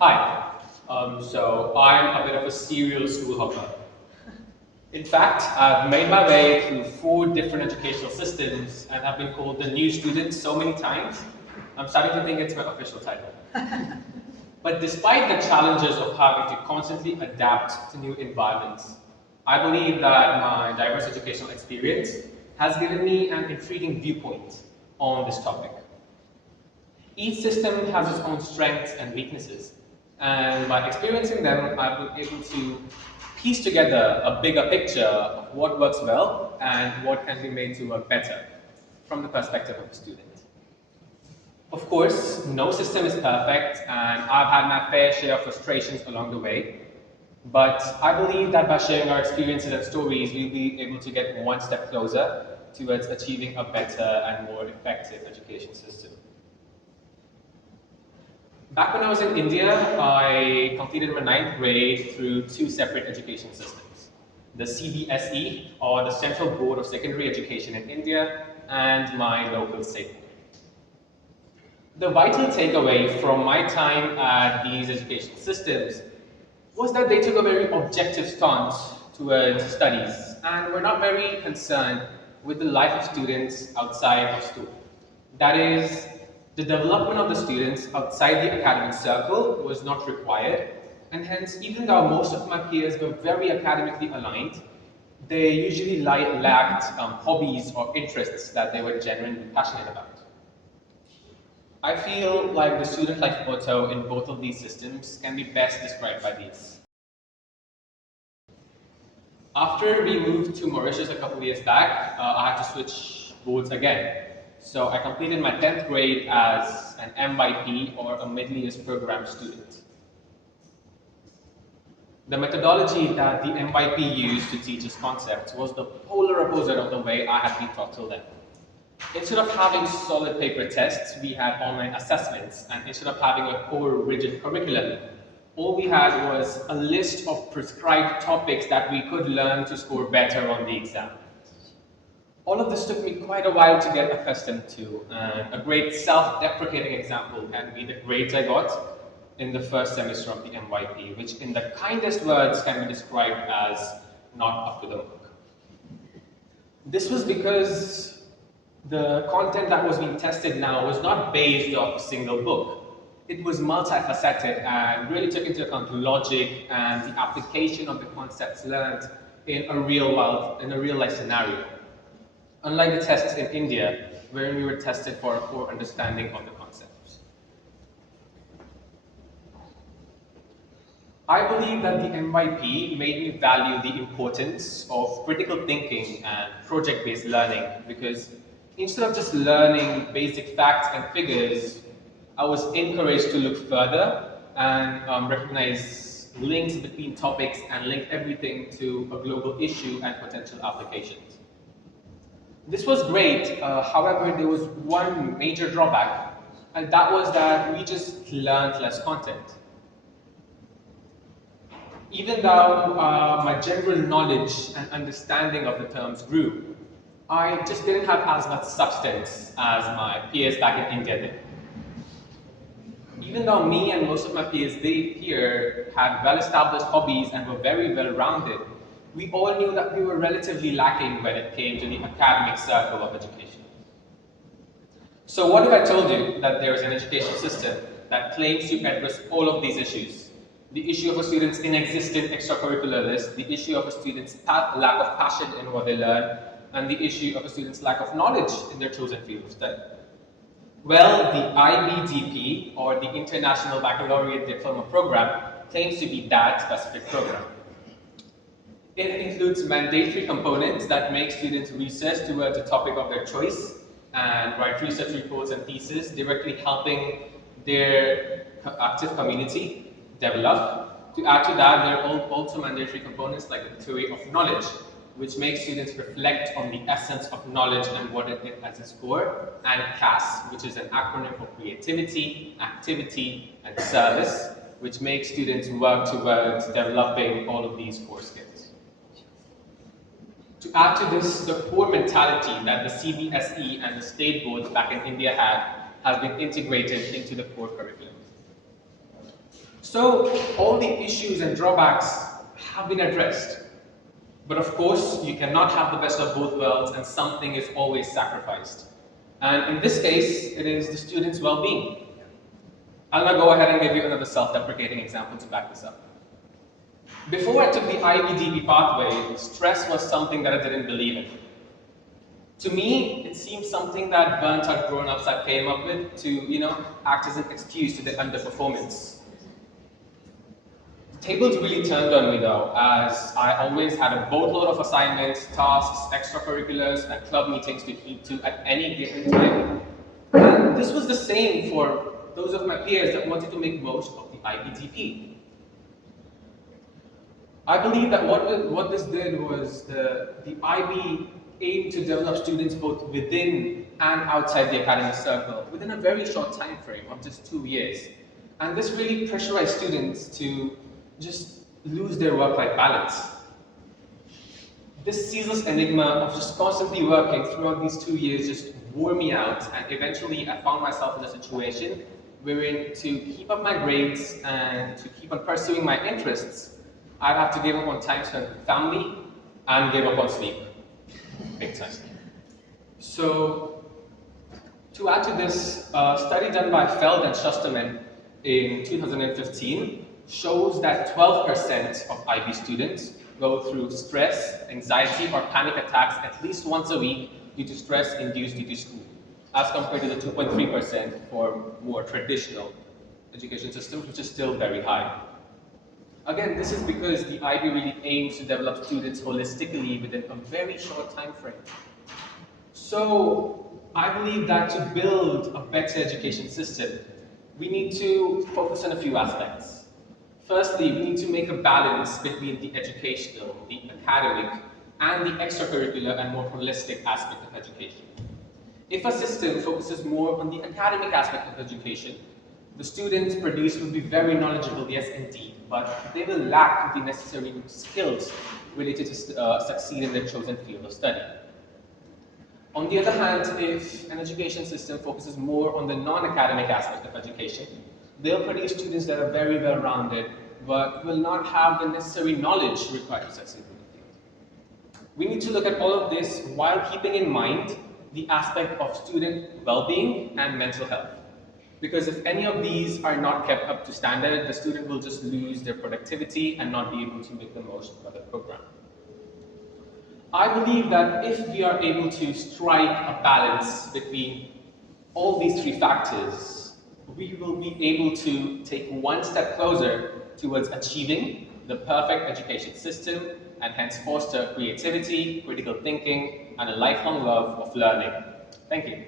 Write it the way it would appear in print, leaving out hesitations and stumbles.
Hi. So I'm a bit of a serial school hopper. In fact, I've made my way through 4 different educational systems and have been called the new student so many times, I'm starting to think it's my official title. But despite the challenges of having to constantly adapt to new environments, I believe that my diverse educational experience has given me an intriguing viewpoint on this topic. Each system has its own strengths and weaknesses, and by experiencing them, I've been able to piece together a bigger picture of what works well and what can be made to work better from the perspective of the student. Of course, no system is perfect, and I've had my fair share of frustrations along the way, but I believe that by sharing our experiences and stories, we'll be able to get one step closer towards achieving a better and more effective education system. Back when I was in India, I completed my 9th grade through 2 separate education systems. The CBSE, or the Central Board of Secondary Education in India, and my local state board. The vital takeaway from my time at these education systems was that they took a very objective stance towards studies and were not very concerned with the life of students outside of school. That is, the development of the students outside the academic circle was not required, and hence, even though most of my peers were very academically aligned, they usually lacked hobbies or interests that they were genuinely passionate about. I feel like the student life motto in both of these systems can be best described by these. After we moved to Mauritius a couple of years back, I had to switch boards again. So I completed my 10th grade as an MYP, or a Middle East program student. The methodology that the MYP used to teach us concepts was the polar opposite of the way I had been taught till then. Instead of having solid paper tests, we had online assessments, and instead of having a core rigid curriculum, all we had was a list of prescribed topics that we could learn to score better on the exam. All of this took me quite a while to get accustomed to, and a great self-deprecating example can be the grades I got in the first semester of the MYP, which in the kindest words can be described as not up to the mark. This was because the content that was being tested now was not based off a single book. It was multifaceted and really took into account logic and the application of the concepts learned in a real life scenario. Unlike the tests in India, wherein we were tested for a core understanding of the concepts. I believe that the MYP made me value the importance of critical thinking and project-based learning, because instead of just learning basic facts and figures, I was encouraged to look further and recognize links between topics and link everything to a global issue and potential applications. This was great, however, there was one major drawback, and that was that we just learned less content. Even though my general knowledge and understanding of the terms grew, I just didn't have as much substance as my peers back in India did. Even though me and most of my peers here had well-established hobbies and were very well-rounded, we all knew that we were relatively lacking when it came to the academic circle of education. So what if I told you that there is an education system that claims to address all of these issues? The issue of a student's inexistent extracurricular list, the issue of a student's lack of passion in what they learn, and the issue of a student's lack of knowledge in their chosen field of study. Well, the IBDP, or the International Baccalaureate Diploma Program, claims to be that specific program. It includes mandatory components that make students research towards a topic of their choice and write research reports and theses, directly helping their active community develop. To add to that, there are also mandatory components like the theory of knowledge, which makes students reflect on the essence of knowledge and what it is at its core, and CAS, which is an acronym for creativity, activity, and service, which makes students work towards developing all of these core skills. To add to this, the core mentality that the CBSE and the state boards back in India had has been integrated into the core curriculum. So all the issues and drawbacks have been addressed. But of course, you cannot have the best of both worlds and something is always sacrificed. And in this case, it is the student's well-being. I'll now go ahead and give you another self-deprecating example to back this up. Before I took the IBDP pathway, stress was something that I didn't believe in. To me, it seemed something that burnt-out grown-ups had came up with to, act as an excuse to their underperformance. The tables really turned on me though, as I always had a boatload of assignments, tasks, extracurriculars, and club meetings to keep to at any given time. And this was the same for those of my peers that wanted to make most of the IBDP. I believe that what this did was the IB aimed to develop students both within and outside the academic circle within a very short time frame of just 2 years. And this really pressurized students to just lose their work-life balance. This ceaseless enigma of just constantly working throughout these 2 years just wore me out, and eventually I found myself in a situation wherein to keep up my grades and to keep on pursuing my interests, I'd have to give up on time spent with family and give up on sleep. Big time. So, to add to this, a study done by Feld and Schusterman in 2015 shows that 12% of IB students go through stress, anxiety, or panic attacks at least once a week due to stress induced due to school, as compared to the 2.3% for more traditional education systems, which is still very high. Again, this is because the IB really aims to develop students holistically within a very short time frame. So, I believe that to build a better education system, we need to focus on a few aspects. Firstly, we need to make a balance between the educational, the academic, and the extracurricular and more holistic aspect of education. If a system focuses more on the academic aspect of education, the students produced will be very knowledgeable, yes indeed, but they will lack the necessary skills related to succeed in their chosen field of study. On the other hand, if an education system focuses more on the non-academic aspect of education, they'll produce students that are very well-rounded, but will not have the necessary knowledge required to succeed in the field. We need to look at all of this while keeping in mind the aspect of student well-being and mental health. Because if any of these are not kept up to standard, the student will just lose their productivity and not be able to make the most of the program. I believe that if we are able to strike a balance between all these three factors, we will be able to take one step closer towards achieving the perfect education system and hence foster creativity, critical thinking, and a lifelong love of learning. Thank you.